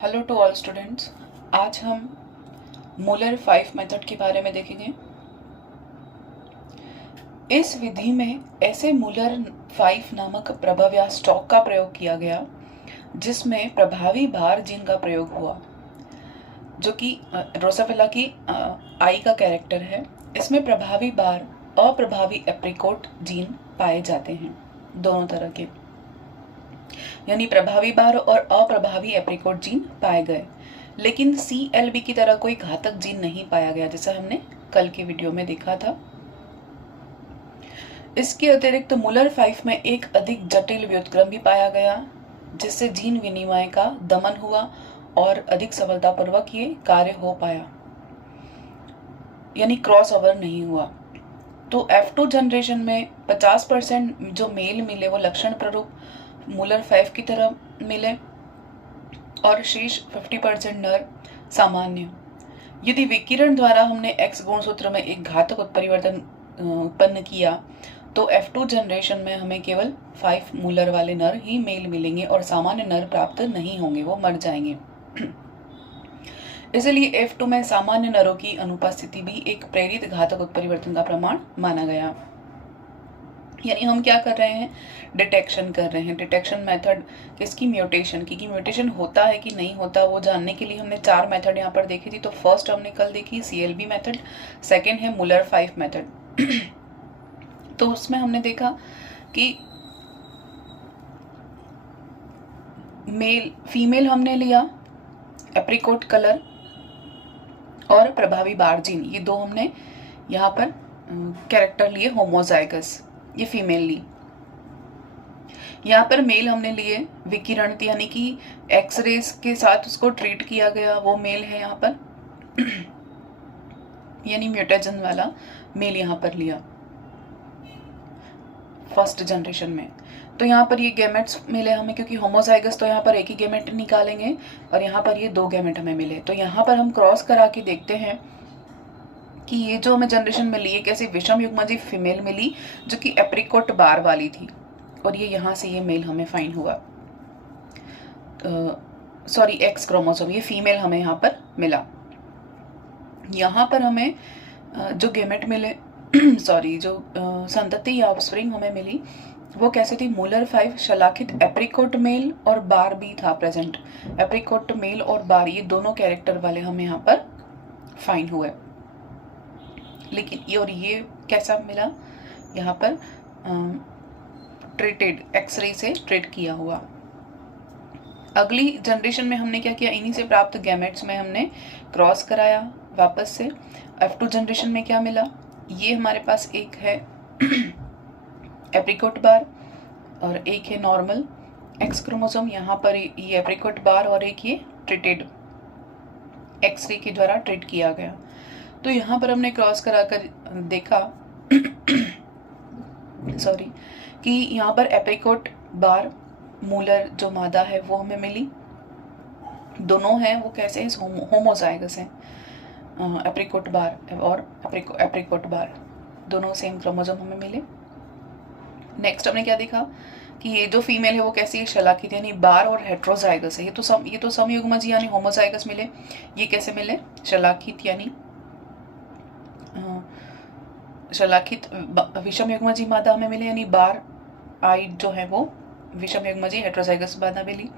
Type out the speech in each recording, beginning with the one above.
Hello to all students. आज हम Müller 5 method के बारे में देखेंगे। इस विधि में ऐसे मूलर 5 नामक प्रभाव या स्टॉक का प्रयोग किया गया जिसमें प्रभावी भार जीन का प्रयोग हुआ, जो कि ड्रोसोफिला की आई का कैरेक्टर है। इसमें प्रभावी भार, अप्रभावी एप्रिकोट जीन पाए जाते हैं, दोनों तरह के, यानी प्रभावी बार और अप्रभावी एप्रिकोट जीन पाए गए, लेकिन CLB की तरह कोई घातक जीन नहीं पाया गया, जैसा हमने कल के वीडियो में देखा था। इसके अतिरिक्त मूलर 5 में एक अधिक जटिल व्युत्क्रम भी पाया गया, जिससे जीन विनिमय का दमन हुआ और अधिक सफलतापूर्वक ये कार्य हो पाया, यानी क्रॉस ओवर नहीं हुआ। तो F2 जनरेशन में 50% जो मेल मिले वो लक्षण प्ररूप मूलर 5 की तरह मिले और शेष 50% नर सामान्य। यदि विकिरण द्वारा हमने X गुणसूत्र में एक घातक उत्परिवर्तन उत्पन्न किया तो F2 जनरेशन में हमें केवल 5 मूलर वाले नर ही मेल मिलेंगे और सामान्य नर प्राप्त नहीं होंगे, वो मर जाएंगे। इसलिए F2 में सामान्य नरों की अनुपस्थिति भी एक प्रेरित घातक उत्परिवर्तन का प्रमाण माना गया। यानी हम क्या कर रहे हैं, डिटेक्शन कर रहे हैं। डिटेक्शन मेथड किसकी, म्यूटेशन की, म्यूटेशन होता है कि नहीं होता वो जानने के लिए हमने 4 मेथड यहाँ पर देखी थी। तो फर्स्ट हमने कल देखी CLB मेथड, सेकेंड है मूलर 5 मेथड। तो उसमें हमने देखा कि मेल फीमेल हमने लिया, एप्रिकोट कलर और प्रभावी बार जीन, ये दो हमने यहाँ पर कैरेक्टर लिए होमोजाइगस, ये फीमेल ली। यहाँ पर मेल हमने लिए विकिरण, यानी कि एक्सरेज के साथ उसको ट्रीट किया गया, वो मेल है यहाँ पर। यानी म्यूटेजन वाला मेल यहाँ पर लिया फर्स्ट जनरेशन में। तो यहाँ पर ये गैमेट्स मिले हमें, क्योंकि होमोजाइगस तो यहाँ पर एक ही गैमेट निकालेंगे और यहाँ पर ये 2 गैमेट हमें मिले। तो यहाँ पर हम क्रॉस करा के देखते हैं कि ये जो हमें जनरेशन मिली है कैसे विषम युग्मजी फीमेल मिली, जो कि एप्रिकोट बार वाली थी, और ये यहाँ से ये मेल हमें फाइंड हुआ, सॉरी X क्रोमोसोम, ये फीमेल हमें यहाँ पर मिला। यहाँ पर हमें जो गैमेट मिले सॉरी जो संतति या ऑफस्प्रिंग हमें मिली वो कैसे थी, मूलर 5 शलाखित एप्रिकोट मेल और बार भी था प्रेजेंट। एप्रिकोट मेल और बार ये दोनों कैरेक्टर वाले हमें यहाँ पर फाइंड हुए। लेकिन ये कैसा मिला, यहाँ पर ट्रीटेड, एक्सरे से ट्रीट किया हुआ। अगली जनरेशन में हमने क्या किया, इन्हीं से प्राप्त गैमेट्स में हमने क्रॉस कराया वापस से। F2 जनरेशन में क्या मिला, ये हमारे पास एक है एप्रिकोट बार और एक है नॉर्मल X क्रोमोसोम। यहाँ पर ये एप्रिकोट बार और एक ये ट्रीटेड, एक्सरे के द्वारा ट्रीट किया गया। तो यहाँ पर हमने क्रॉस कराकर देखा सॉरी कि यहाँ पर एप्रिकोट बार मूलर जो मादा है वो हमें मिली, दोनों हैं वो कैसे होमोजाइगस हैं, एप्रिकोट बार और एप्रिकोट बार दोनों सेम क्रोमोसोम हमें मिले। नेक्स्ट हमने क्या देखा कि ये जो फीमेल है वो कैसी है, शलाखित, यानी बार और हेट्रोजाइगस है। ये तो समयुग्मजी यानी होमोजाइगस मिले। ये कैसे मिले, शलाखित यानी शलाखित विषम युग्मजी मादा हमें मिले, यानी बार आई जो है वो विषम युग्मजी हेट्रोजाइगस मादा मिली।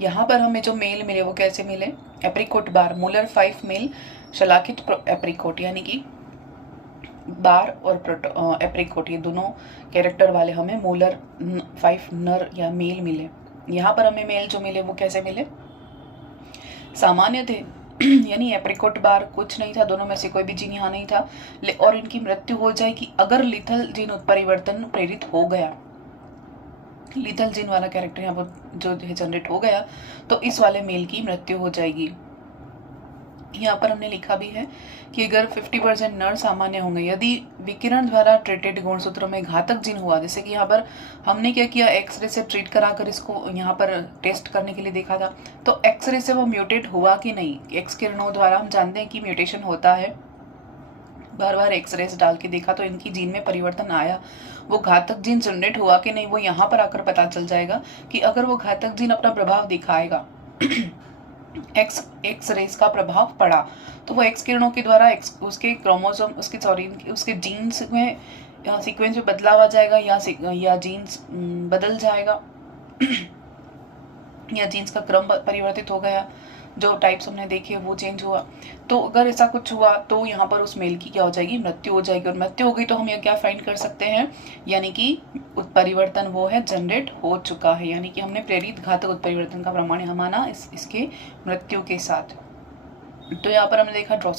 यहाँ पर हमें जो मेल मिले वो कैसे मिले, एप्रिकोट बार मूलर 5 मेल शलाखित एप्रिकोट, यानी कि बार और एप्रिकोट ये दोनों कैरेक्टर वाले हमें मूलर 5 नर या मेल मिले। यहाँ पर हमें मेल जो मिले वो कैसे मिले, सामान्य थे, यानी एप्रिकोट बार कुछ नहीं था, दोनों में से कोई भी जीन यहाँ नहीं था, और इनकी मृत्यु हो जाएगी अगर लिथल जीन उत्परिवर्तन प्रेरित हो गया। लिथल जीन वाला कैरेक्टर यहाँ पर जो जनरेट हो गया तो इस वाले मेल की मृत्यु हो जाएगी। यहाँ पर हमने लिखा भी है कि अगर 50% नर सामान्य होंगे, यदि विकिरण द्वारा ट्रीटेड गुणसूत्रों में घातक जीन हुआ, जैसे कि यहाँ पर हमने क्या किया, एक्सरे से ट्रीट कराकर इसको यहाँ पर टेस्ट करने के लिए देखा था, तो एक्सरे से वो म्यूटेट हुआ कि नहीं, एक्स किरणों द्वारा हम जानते हैं कि म्यूटेशन होता है, बार बार एक्सरेस डाल के देखा तो इनकी जीन में परिवर्तन आया, वो घातक जीन जनरेट हुआ कि नहीं वो यहाँ पर आकर पता चल जाएगा कि अगर वो घातक जीन अपना प्रभाव दिखाएगा एक्स रेज का प्रभाव पड़ा, तो वो एक्स किरणों के द्वारा उसके क्रोमोसोम उसके जीन्स में सीक्वेंस में बदलाव आ जाएगा, या जीन्स बदल जाएगा या जीन्स का क्रम परिवर्तित हो गया, जो टाइप्स हमने देखे वो चेंज हुआ। तो अगर ऐसा कुछ हुआ तो यहाँ पर उस मेल की क्या हो जाएगी, मृत्यु हो जाएगी। और मृत्यु हो गई तो हम ये क्या फाइंड कर सकते हैं, यानी कि उत्परिवर्तन वो है जनरेट हो चुका है, यानी कि हमने प्रेरित घातक उत्परिवर्तन का प्रमाण यहाँ माना इसके मृत्यु के साथ। तो यहाँ पर हमने देखा ड्रोसोफिला